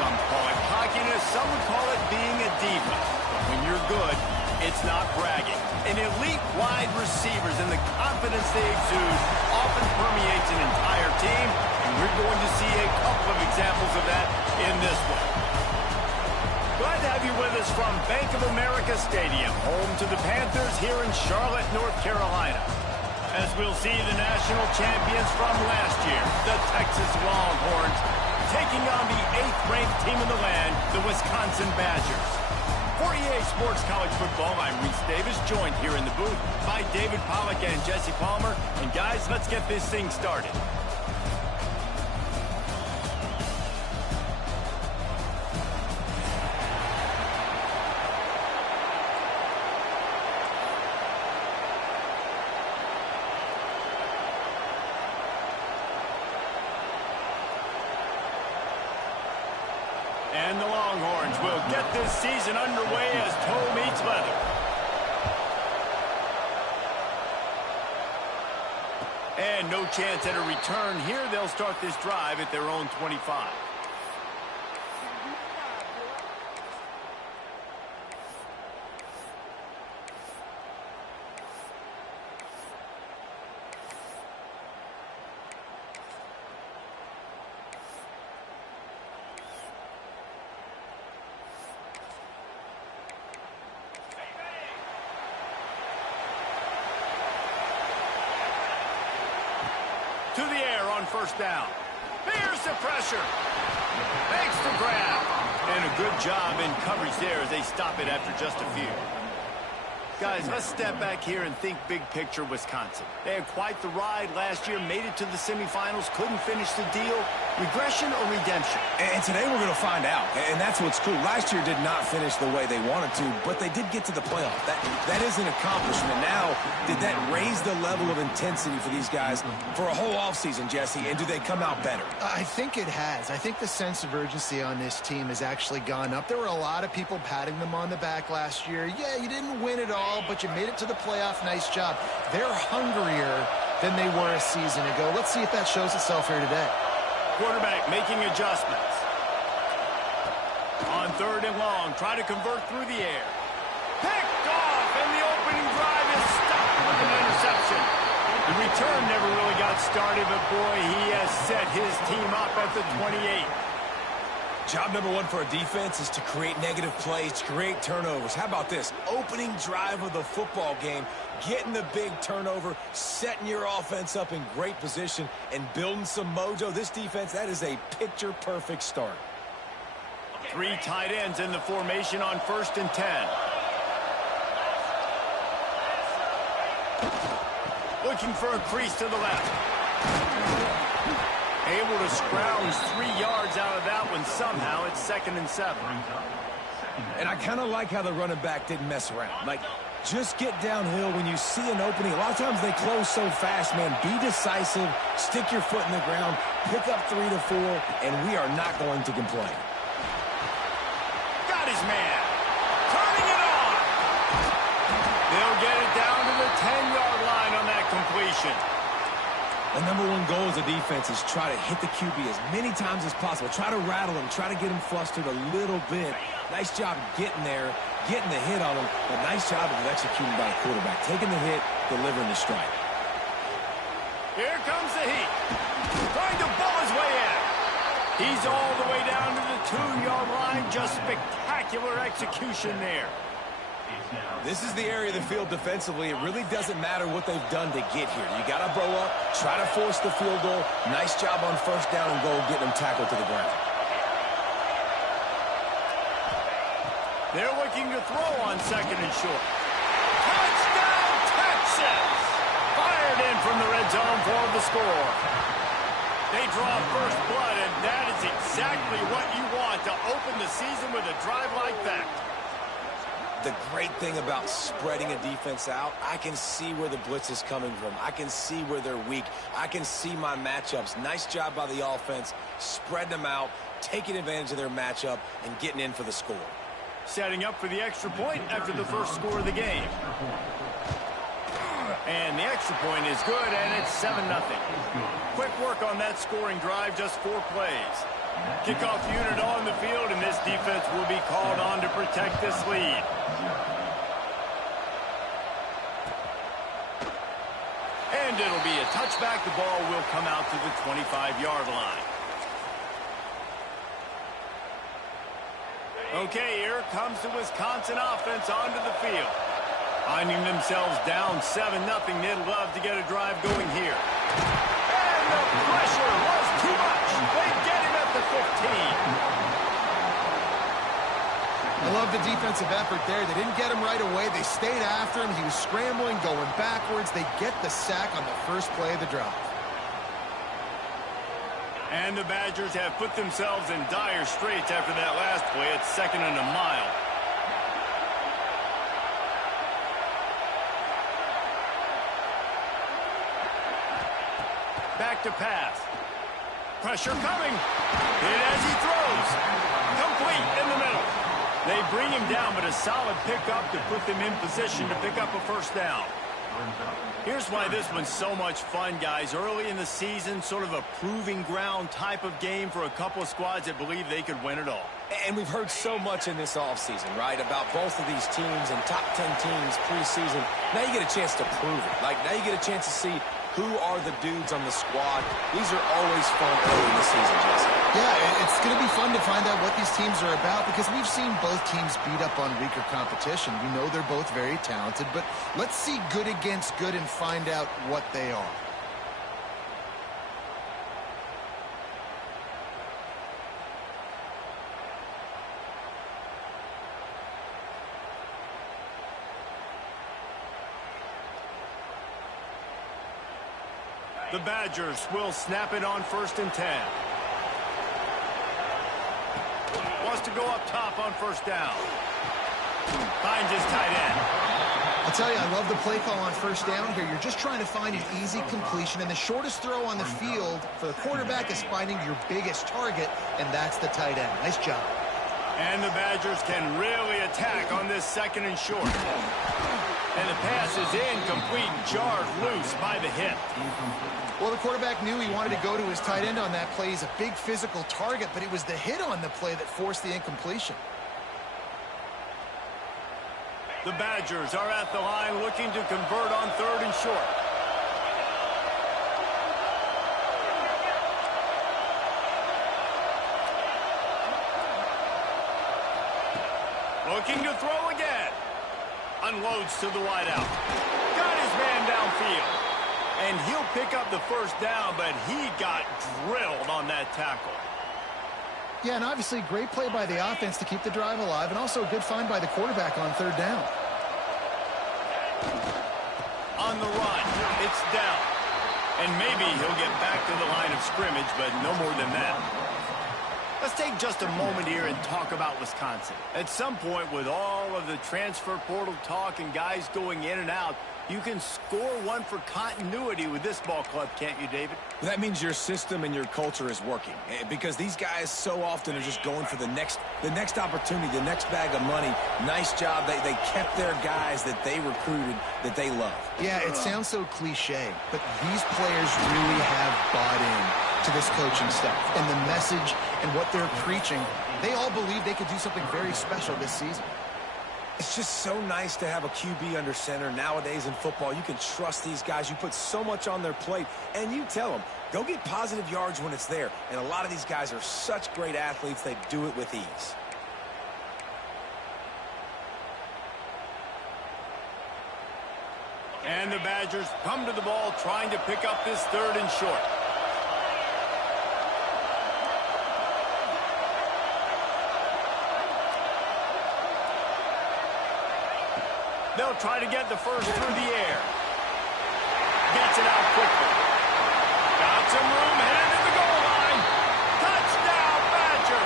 some call it cockiness, some would call it being a diva. But when you're good, it's not bragging. An elite wide receivers and the confidence they exude often permeates an entire team, and we're going to see a couple of examples of that in this one. Glad to have you with us from Bank of America Stadium, home to the Panthers here in Charlotte, North Carolina. As we'll see the national champions from last year, the Texas Longhorns, taking on the 8th-ranked team in the land, the Wisconsin Badgers. For EA Sports College Football, I'm Reese Davis, joined here in the booth by David Pollack and Jesse Palmer. And guys, let's get this thing started. And the Longhorns will get this season underway as toe meets leather. And no chance at a return here. They'll start this drive at their own 25. To the air on first down. Here's the pressure. Makes the grab. And a good job in coverage there as they stop it after just a few. Guys, let's step back here and think big picture Wisconsin. They had quite the ride last year, made it to the semifinals, couldn't finish the deal. Regression or redemption? And today we're going to find out. And that's what's cool. Last year did not finish the way they wanted to, but they did get to the playoff. That is an accomplishment. Now, did that raise the level of intensity for these guys for a whole offseason, Jesse? And do they come out better? I think it has. I think the sense of urgency on this team has actually gone up. There were a lot of people patting them on the back last year. Yeah, you didn't win it all, but you made it to the playoff. Nice job. They're hungrier than they were a season ago. Let's see if that shows itself here today. Quarterback making adjustments. On 3rd and long, try to convert through the air. Picked off, and the opening drive is stopped with an interception. The return never really got started, but boy, he has set his team up at the 28. Job number one for a defense is to create negative plays, to create turnovers. How about this? Opening drive of the football game, getting the big turnover, setting your offense up in great position, and building some mojo. This defense, that is a picture-perfect start. 3 tight ends in the formation on 1st and 10. Looking for a crease to the left. Able to scrounge 3 yards out of that one somehow. It's 2nd and 7. And I kind of like how the running back didn't mess around. Like, just get downhill when you see an opening. A lot of times they close so fast, man. Be decisive, stick your foot in the ground, pick up 3 to 4, and we are not going to complain. Got his man. Turning it on. They'll get it down to the 10-yard line on that completion. The number one goal as a defense is try to hit the QB as many times as possible. Try to rattle him. Try to get him flustered a little bit. Nice job getting there, getting the hit on him, but nice job of executing by the quarterback. Taking the hit, delivering the strike. Here comes the heat. Trying to ball his way in. He's all the way down to the 2-yard line. Just spectacular execution there. This is the area of the field defensively. It really doesn't matter what they've done to get here. You got to bow up, try to force the field goal. Nice job on 1st down and goal, getting them tackled to the ground. They're looking to throw on 2nd and short. Touchdown, Texas! Fired in from the red zone for the score. They draw first blood, and that is exactly what you want to open the season with a drive like that. The great thing about spreading a defense out, I can see where the blitz is coming from. I can see where they're weak. I can see my matchups. Nice job by the offense, spreading them out, taking advantage of their matchup, and getting in for the score. Setting up for the extra point after the first score of the game. And the extra point is good, and it's 7-0. Quick work on that scoring drive, just 4 plays. Kickoff unit on the field, and this defense will be called on to protect this lead. And it'll be a touchback. The ball will come out to the 25-yard line. Okay, here comes the Wisconsin offense onto the field. Finding themselves down 7-0, they'd love to get a drive going here. And the pressure was too much. They get him at the 15. I love the defensive effort there. They didn't get him right away. They stayed after him. He was scrambling, going backwards. They get the sack on the first play of the drive. And the Badgers have put themselves in dire straits after that last play. It's 2nd and a mile. Back to pass. Pressure coming. Hit as he throws. Complete in the middle. They bring him down, but a solid pickup to put them in position to pick up a first down. Here's why this one's so much fun, guys. Early in the season, sort of a proving ground type of game for a couple of squads that believe they could win it all. And we've heard so much in this offseason, right, about both of these teams and top 10 teams preseason. Now you get a chance to prove it. Like, now you get a chance to see who are the dudes on the squad. These are always fun early in the season, Jesse. Yeah, it's going to be fun to find out what these teams are about because we've seen both teams beat up on weaker competition. We know they're both very talented, but let's see good against good and find out what they are. The Badgers will snap it on 1st and 10. Wants to go up top on 1st down. Finds his tight end. I'll tell you, I love the play call on 1st down here. You're just trying to find an easy completion, and the shortest throw on the field for the quarterback is finding your biggest target, and that's the tight end. Nice job. And the Badgers can really attack on this 2nd and short. And the pass is incomplete, jarred loose by the hit. Well, the quarterback knew he wanted to go to his tight end on that play. He's a big physical target, but it was the hit on the play that forced the incompletion. The Badgers are at the line looking to convert on 3rd and short. Looking to throw again. Unloads to the wideout. Got his man downfield. And he'll pick up the 1st down, but he got drilled on that tackle. Yeah, and obviously great play by the offense to keep the drive alive, and also a good find by the quarterback on 3rd down. On the run, it's down. And maybe he'll get back to the line of scrimmage, but no more than that. Let's take just a moment here and talk about Wisconsin. At some point, with all of the transfer portal talk and guys going in and out, you can score one for continuity with this ball club, can't you, David? That means your system and your culture is working, because these guys so often are just going for the next opportunity, the next bag of money. Nice job. They kept their guys that they recruited, that they love. Yeah, it sounds so cliche, but these players really have bought in to this coaching staff and the message and what they're preaching. They all believe they could do something very special this season. It's just so nice to have a QB under center. Nowadays in football, you can trust these guys. You put so much on their plate, and you tell them, go get positive yards when it's there. And a lot of these guys are such great athletes, they do it with ease. And the Badgers come to the ball trying to pick up this 3rd and short. They'll try to get the 1st through the air. Gets it out quickly. Got some room, headed to the goal line. Touchdown, Badger.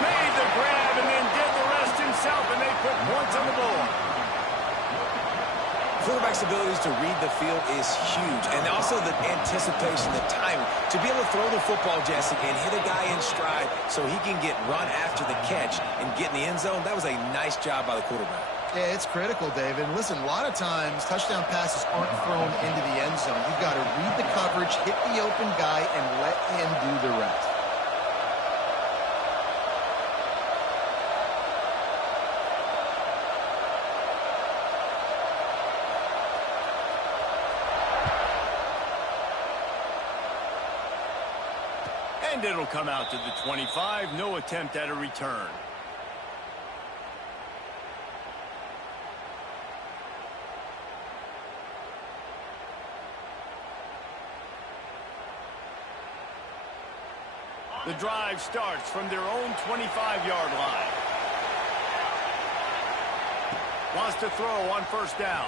Made the grab and then did the rest himself, and they put points on the board. Quarterback's abilities to read the field is huge, and also the anticipation, the timing. To be able to throw the football, Jesse, and hit a guy in stride so he can get run after the catch and get in the end zone, that was a nice job by the quarterback. Yeah, it's critical, David. Listen, a lot of times touchdown passes aren't thrown into the end zone. You've got to read the coverage, hit the open guy, and let him do the rest. And it'll come out to the 25. No attempt at a return. The drive starts from their own 25-yard line. Wants to throw on first down.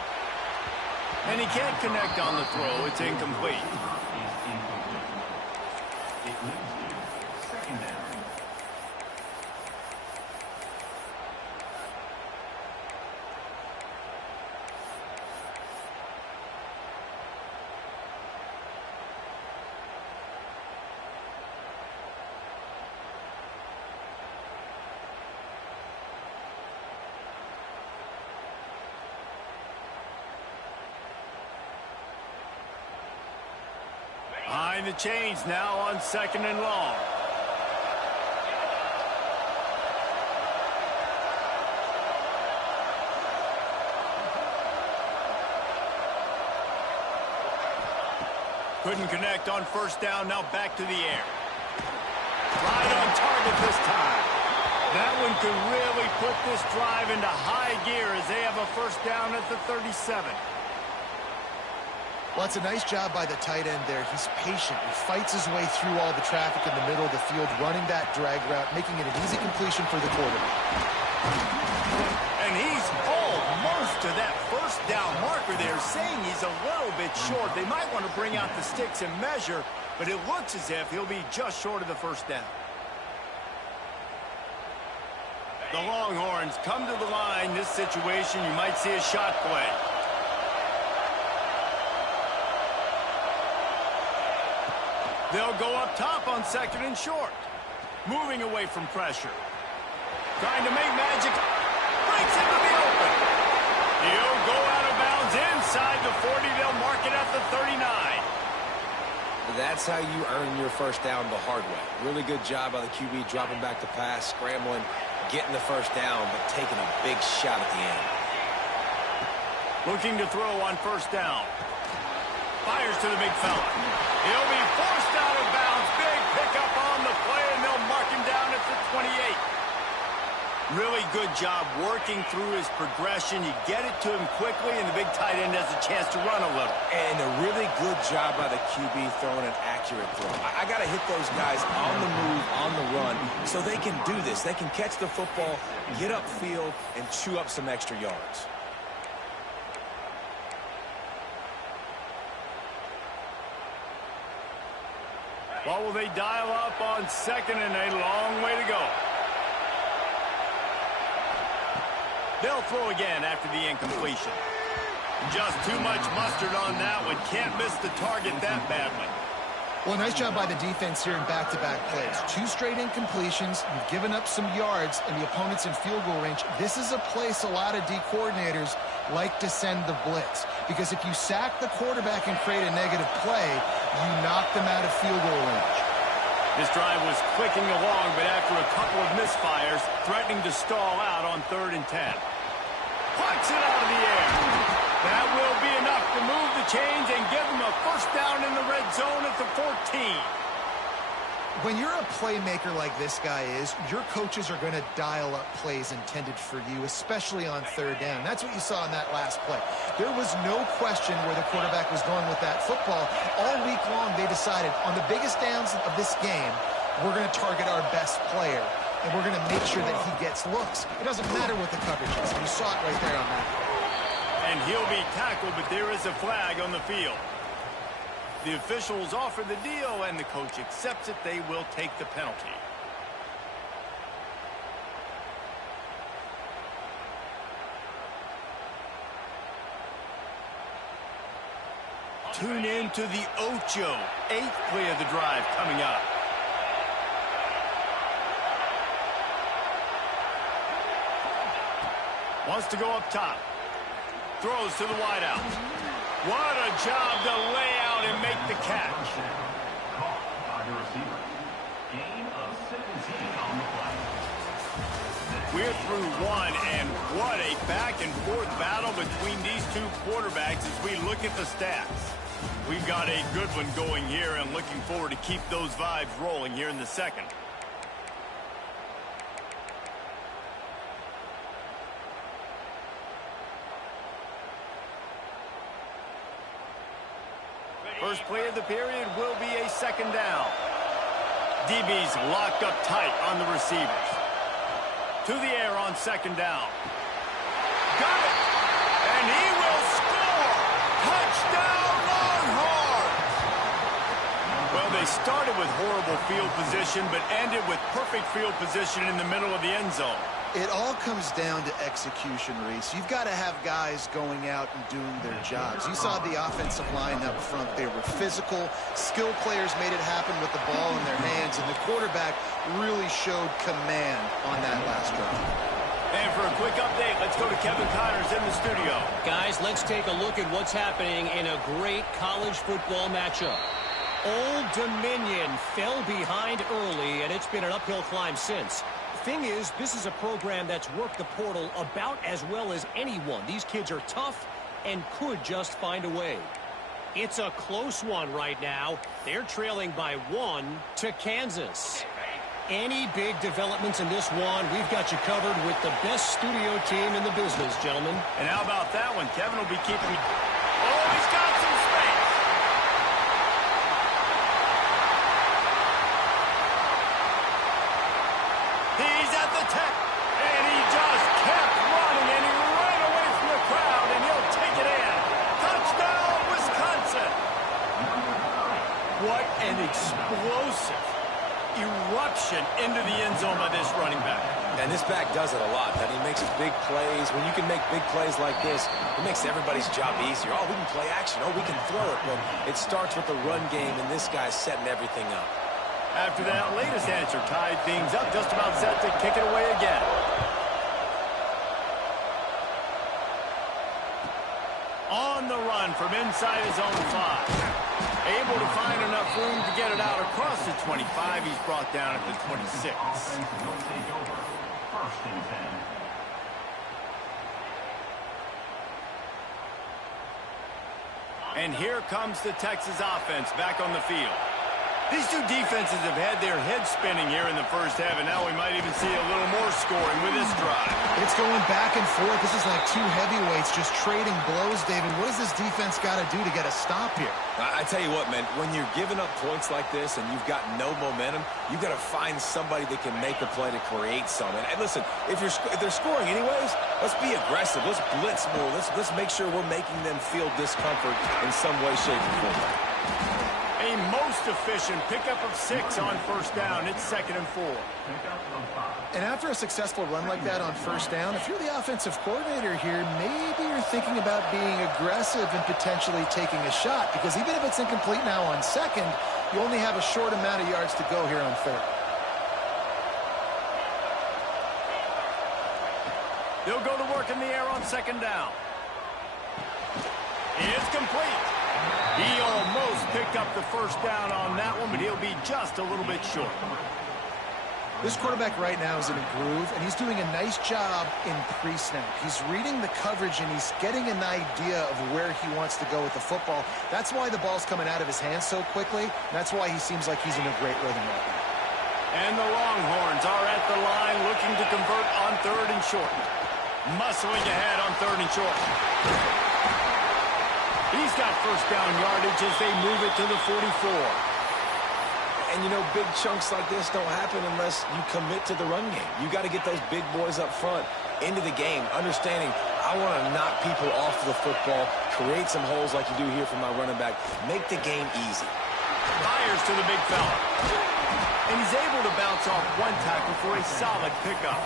And he can't connect on the throw. It's incomplete. Second down. Behind the chains now on second and long. Couldn't connect on first down, now back to the air. Right on target this time. That one could really put this drive into high gear as they have a first down at the 37. Well, it's a nice job by the tight end there. He's patient. He fights his way through all the traffic in the middle of the field, running that drag route, making it an easy completion for the quarterback. And he's almost to that first down marker there, saying he's a little bit short. They might want to bring out the sticks and measure, but it looks as if he'll be just short of the first down. The Longhorns come to the line. This situation, you might see a shot play. They'll go up top on second and short. Moving away from pressure. Trying to make magic. Breaks into the open. He'll go out of bounds inside the 40. They'll mark it at the 39. That's how you earn your first down the hard way. Really good job by the QB dropping back to pass, scrambling, getting the first down, but taking a big shot at the end. Looking to throw on first down. Fires to the big fella. He'll be forced out of bounds. Big pickup on the play, and they'll mark him down at the 28. Really good job working through his progression. You get it to him quickly, and the big tight end has a chance to run a little. And a really good job by the QB throwing an accurate throw. I got to hit those guys on the move, on the run, so they can do this. They can catch the football, get upfield, and chew up some extra yards. What will they dial up on second and a long way to go? They'll throw again after the incompletion. Just too much mustard on that one. Can't miss the target that badly. Well, nice job by the defense here in back-to-back plays. 2 straight incompletions. You've given up some yards, and the opponent's in field goal range. This is a place a lot of D coordinators like to send the blitz, because if you sack the quarterback and create a negative play, you knock them out of field goal range. This drive was clicking along, but after a couple of misfires, threatening to stall out on 3rd and 10. Plucks it out of the air. That will be enough to move the chains and give them a first down in the red zone at the 14. When you're a playmaker like this guy is, your coaches are going to dial up plays intended for you, especially on 3rd down. That's what you saw in that last play. There was no question where the quarterback was going with that football. All week long, they decided on the biggest downs of this game, we're going to target our best player, and we're going to make sure that he gets looks. It doesn't matter what the coverage is. You saw it right there on that. And he'll be tackled, but there is a flag on the field. The officials offer the deal, and the coach accepts it. They will take the penalty. Tune in to the Ocho. 8th play of the drive coming up. Wants to go up top. Throws to the wideout. What a job to lay out and make the catch. Caught by the receiver. Gain of 17 on the play. We're through one, and what a back-and-forth battle between these two quarterbacks as we look at the stats. We've got a good one going here, and looking forward to keep those vibes rolling here in the second. First play of the period will be a second down. DB's locked up tight on the receivers. To the air on second down. Got it! And he will score! Touchdown Longhorns! Well, they started with horrible field position, but ended with perfect field position in the middle of the end zone. It all comes down to execution, Reese. You've got to have guys going out and doing their jobs. You saw the offensive line up front. They were physical. Skilled players made it happen with the ball in their hands, and the quarterback really showed command on that last drive. And for a quick update, let's go to Kevin Connors in the studio. Guys, let's take a look at what's happening in a great college football matchup. Old Dominion fell behind early, and it's been an uphill climb since. Thing is, this is a program that's worked the portal about as well as anyone. These kids are tough and could just find a way. It's a close one right now. They're trailing by 1 to Kansas. Any big developments in this one, we've got you covered with the best studio team in the business, gentlemen. And how about that one? Kevin will be keeping... Oh, he's got some space! He's at the 10, and he just kept running, and he ran away from the crowd, and he'll take it in. Touchdown, Wisconsin! What an explosive eruption into the end zone by this running back. And this back does it a lot, that he makes big plays. When you can make big plays like this, it makes everybody's job easier. Oh, we can play action. Oh, we can throw it. But it starts with the run game, and this guy's setting everything up. After that latest answer tied things up, just about set to kick it away again. On the run from inside his own 5. Able to find enough room to get it out across the 25. He's brought down at the 26. Will take over. First and 10. And here comes the Texas offense back on the field. These two defenses have had their heads spinning here in the first half, and now we might even see a little more scoring with this drive. It's going back and forth. This is like two heavyweights just trading blows, David. What does this defense got to do to get a stop here? I tell you what, man, when you're giving up points like this and you've got no momentum, you've got to find somebody that can make a play to create something. And listen, if they're scoring anyways, let's be aggressive. Let's blitz more. Let's make sure we're making them feel discomfort in some way, shape, or form. A most efficient pickup of 6 on first down. It's 2nd and 4. And after a successful run like that on first down, if you're the offensive coordinator here, maybe you're thinking about being aggressive and potentially taking a shot, because even if it's incomplete now on second, you only have a short amount of yards to go here on third. They'll go to work in the air on second down. It's complete. He almost picked up the first down on that one, but he'll be just a little bit short. This quarterback right now is in a groove, and he's doing a nice job in pre-snap. He's reading the coverage, and he's getting an idea of where he wants to go with the football. That's why the ball's coming out of his hands so quickly. That's why he seems like he's in a great rhythm right now. And the Longhorns are at the line looking to convert on 3rd and short. Muscling ahead on 3rd and short. He's got first down yardage as they move it to the 44. And, you know, big chunks like this don't happen unless you commit to the run game. You got to get those big boys up front into the game, understanding I want to knock people off the football, create some holes like you do here for my running back, make the game easy. Fires to the big fella. And he's able to bounce off one tackle for a solid pickup.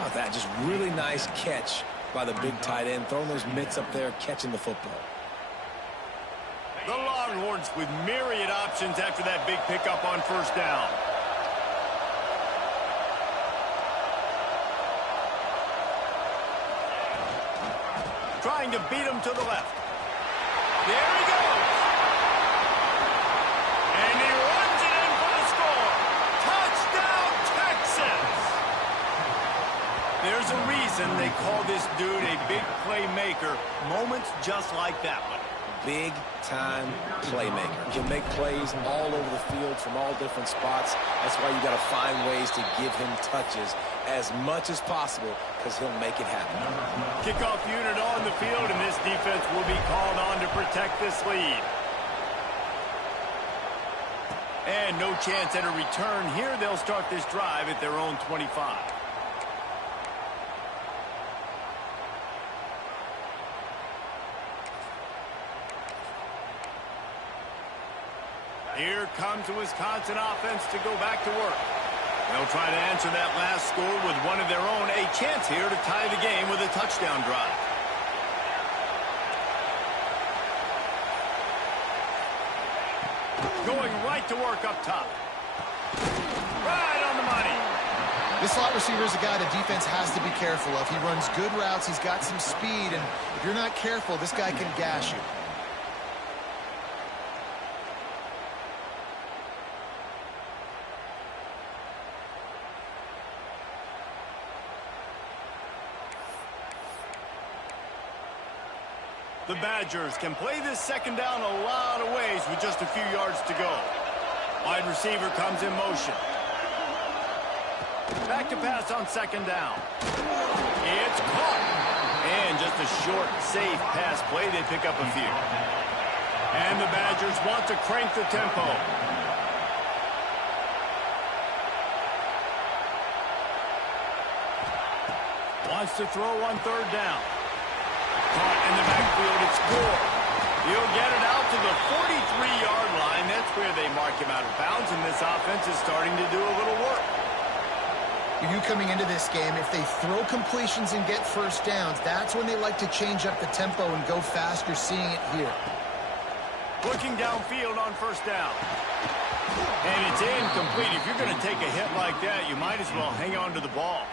Oh, that just really nice catch by the big tight end, throwing those mitts up there, catching the football. The Longhorns with myriad options after that big pickup on first down. Trying to beat him to the left. There he goes. And he runs it in for the score. Touchdown, Texas! There's a reason they call this dude a big playmaker. Moments just like that one. big-time playmaker. He can make plays all over the field from all different spots. That's why you got to find ways to give him touches as much as possible because he'll make it happen. Kickoff unit on the field, and this defense will be called on to protect this lead. And no chance at a return here. They'll start this drive at their own 25. Here comes the Wisconsin offense to go back to work. They'll try to answer that last score with one of their own. A chance here to tie the game with a touchdown drive. Going right to work up top. Right on the money. This slot receiver is a guy the defense has to be careful of. He runs good routes. He's got some speed, and if you're not careful, this guy can gash you. The Badgers can play this second down a lot of ways with just a few yards to go. Wide receiver comes in motion. Back to pass on second down. It's caught. And just a short, safe pass play. They pick up a few. And the Badgers want to crank the tempo. Wants to throw on third down. Caught in the backfield at score. He'll get it out to the 43-yard line. That's where they mark him out of bounds, and this offense is starting to do a little work. You coming into this game, if they throw completions and get first downs, that's when they like to change up the tempo and go fast. You're seeing it here. Looking downfield on first down. And it's incomplete. If you're going to take a hit like that, you might as well hang on to the ball.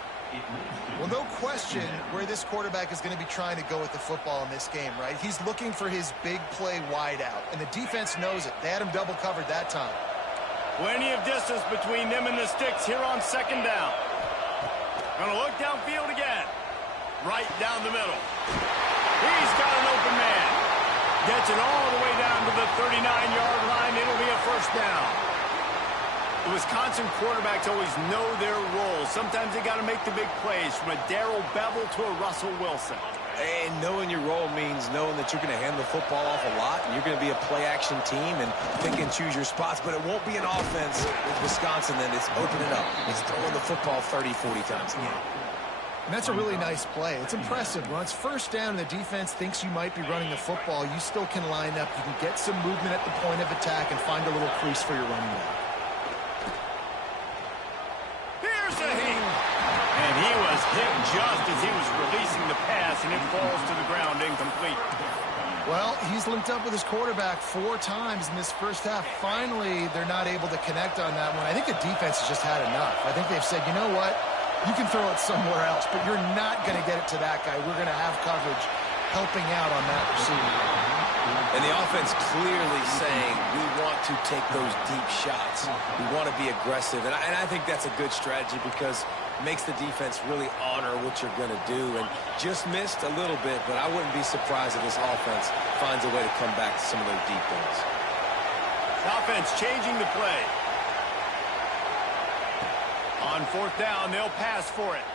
Well, no question where this quarterback is going to be trying to go with the football in this game, right? He's looking for his big play wide out, and the defense knows it. They had him double covered that time. Plenty of distance between them and the sticks here on second down. Going to look downfield again. Right down the middle. He's got an open man. Gets it all the way down to the 39-yard line. It'll be a first down. The Wisconsin quarterbacks always know their role. Sometimes they got to make the big plays, from a Darrell Bevel to a Russell Wilson. And knowing your role means knowing that you're going to hand the football off a lot, and you're going to be a play-action team and pick and choose your spots, but it won't be an offense with Wisconsin that is opening up. It's throwing the football 30, 40 times a game. And that's a really nice play. It's impressive. When it's first down and the defense thinks you might be running the football, you still can line up. You can get some movement at the point of attack and find a little crease for your running back. He was hit just as he was releasing the pass, and it falls to the ground incomplete. Well, he's linked up with his quarterback 4 times in this first half. Finally, they're not able to connect on that one. I think the defense has just had enough. I think they've said, you know what? You can throw it somewhere else, but you're not going to get it to that guy. We're going to have coverage helping out on that receiver. And the offense clearly saying, we want to take those deep shots. We want to be aggressive. And I think that's a good strategy because it makes the defense really honor what you're going to do. And just missed a little bit, but I wouldn't be surprised if this offense finds a way to come back to some of those deep balls. Offense changing the play. On fourth down, they'll pass for it.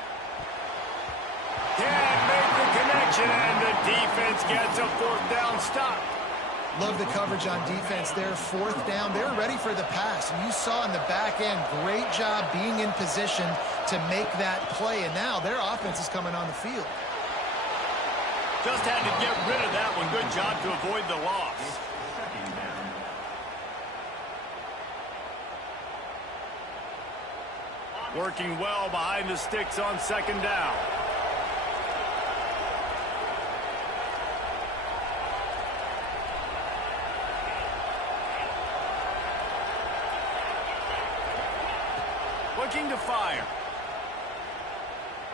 Can't make the connection, and the defense gets a fourth down stop. Love the coverage on defense there. Fourth down, they're ready for the pass. And you saw in the back end, great job being in position to make that play. And now their offense is coming on the field. Just had to get rid of that one. Good job to avoid the loss. Working well behind the sticks on second down. Looking to fire.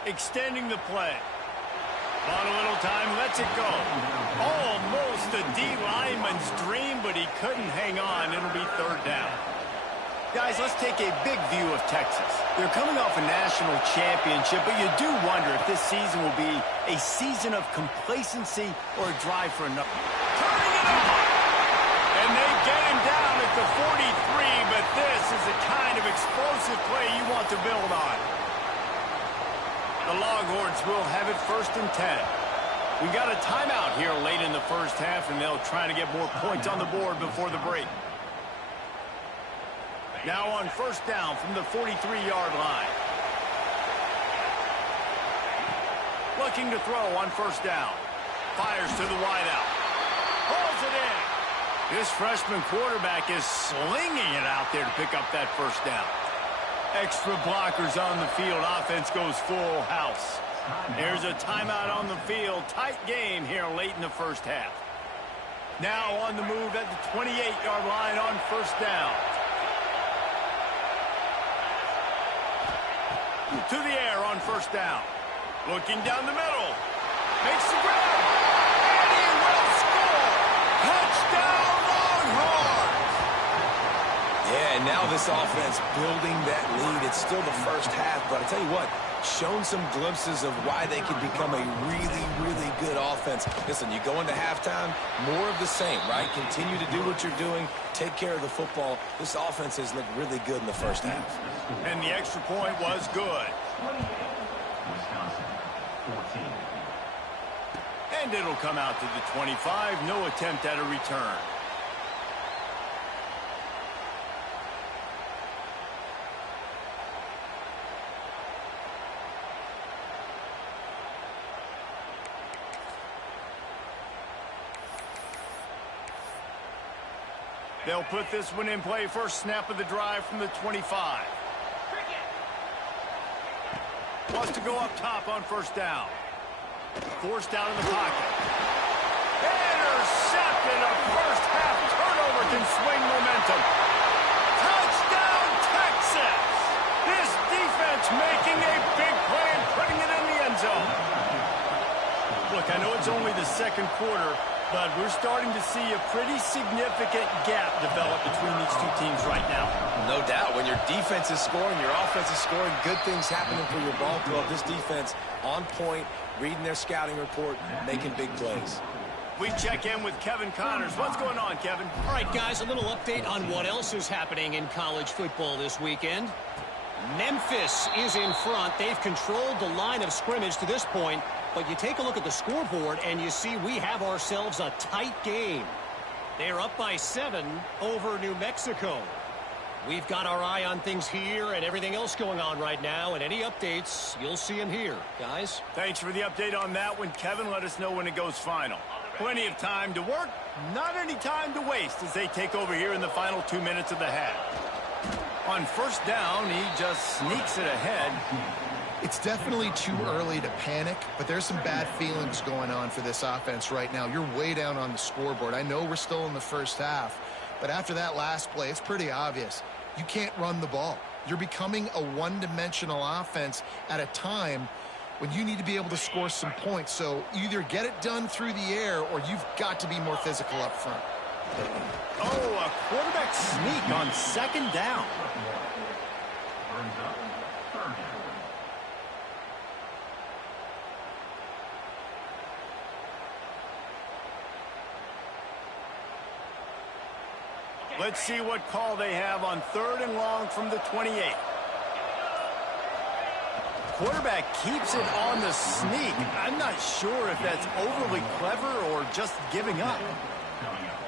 Extending the play. On a little time, lets it go. Almost a D lineman's dream, but he couldn't hang on. It'll be third down. Guys, let's take a big view of Texas. They're coming off a national championship, but you do wonder if this season will be a season of complacency or a drive for another. Turning it And they get him down at the 43, but this is the kind of explosive play you want to build on. The Longhorns will have it 1st and 10. We got a timeout here late in the first half, and they'll try to get more points on the board before the break. Now on 1st down from the 43-yard line. Looking to throw on 1st down. Fires to the wideout. Pulls it in. This freshman quarterback is slinging it out there to pick up that 1st down. Extra blockers on the field. Offense goes full house. There's a timeout on the field. Tight game here late in the first half. Now on the move at the 28-yard line on 1st down. To the air on 1st down. Looking down the middle. Makes the grab. And he will score. Touchdown Longhorns. Yeah, and now this offense building that lead. It's still the first half, but I tell you what, shown some glimpses of why they could become a really, really good offense. Listen, you go into halftime, more of the same, right? Continue to do what you're doing. Take care of the football. This offense has looked really good in the first half. And the extra point was good. Wisconsin, 14. And it'll come out to the 25. No attempt at a return. They'll put this one in play. First snap of the drive from the 25. Wants to go up top on 1st down. Forced out in the pocket. Intercepted. A first half turnover can swing momentum. Touchdown Texas. This defense making a big play and putting it in the end zone. Look, I know it's only the 2nd quarter, but we're starting to see a pretty significant gap develop between these two teams right now. No doubt. When your defense is scoring, your offense is scoring, good things happening for your ball club. This defense on point, reading their scouting report, making big plays. We check in with Kevin Connors. What's going on, Kevin? All right, guys, a little update on what else is happening in college football this weekend. Memphis is in front. They've controlled the line of scrimmage to this point. But you take a look at the scoreboard, and you see we have ourselves a tight game. They're up by 7 over New Mexico. We've got our eye on things here and everything else going on right now, and any updates, you'll see them here. Guys? Thanks for the update on that one, Kevin. Let us know when it goes final. Plenty of time to work, not any time to waste as they take over here in the final 2 minutes of the half. On 1st down, he just sneaks it ahead. It's definitely too early to panic, but there's some bad feelings going on for this offense right now. You're way down on the scoreboard. I know we're still in the first half, but after that last play, it's pretty obvious. You can't run the ball. You're becoming a one-dimensional offense at a time when you need to be able to score some points. So either get it done through the air or you've got to be more physical up front. Oh, a quarterback sneak on 2nd down. Burns up, 3rd down. Let's see what call they have on 3rd and long from the 28. Quarterback keeps it on the sneak. I'm not sure if that's overly clever or just giving up.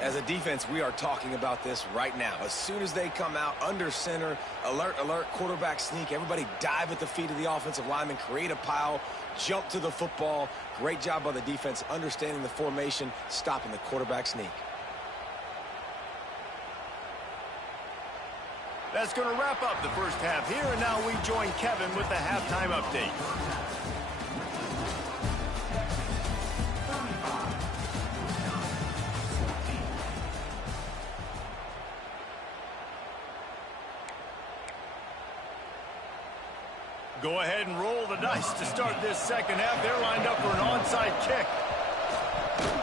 As a defense, we are talking about this right now. As soon as they come out under center, alert, alert, quarterback sneak, everybody dive at the feet of the offensive lineman, create a pile, jump to the football. Great job by the defense, understanding the formation, stopping the quarterback sneak. That's going to wrap up the first half here, and now we join Kevin with the halftime update. Go ahead and roll the dice to start this second half. They're lined up for an onside kick.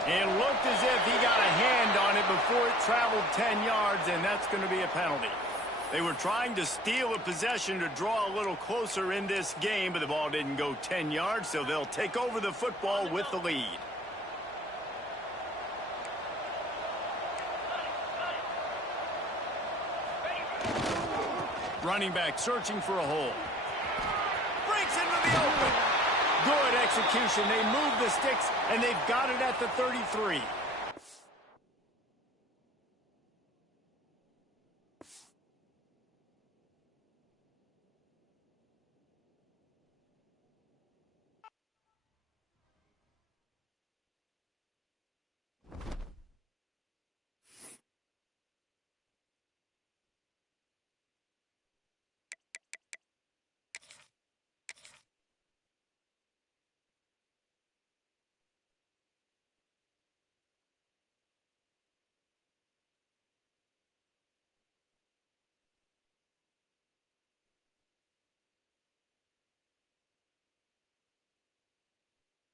It looked as if he got a hand on it before it traveled 10 yards, and that's going to be a penalty. They were trying to steal a possession to draw a little closer in this game, but the ball didn't go 10 yards, so they'll take over the football with the lead. Running back searching for a hole. Breaks into the open. Good execution. They move the sticks, and they've got it at the 33.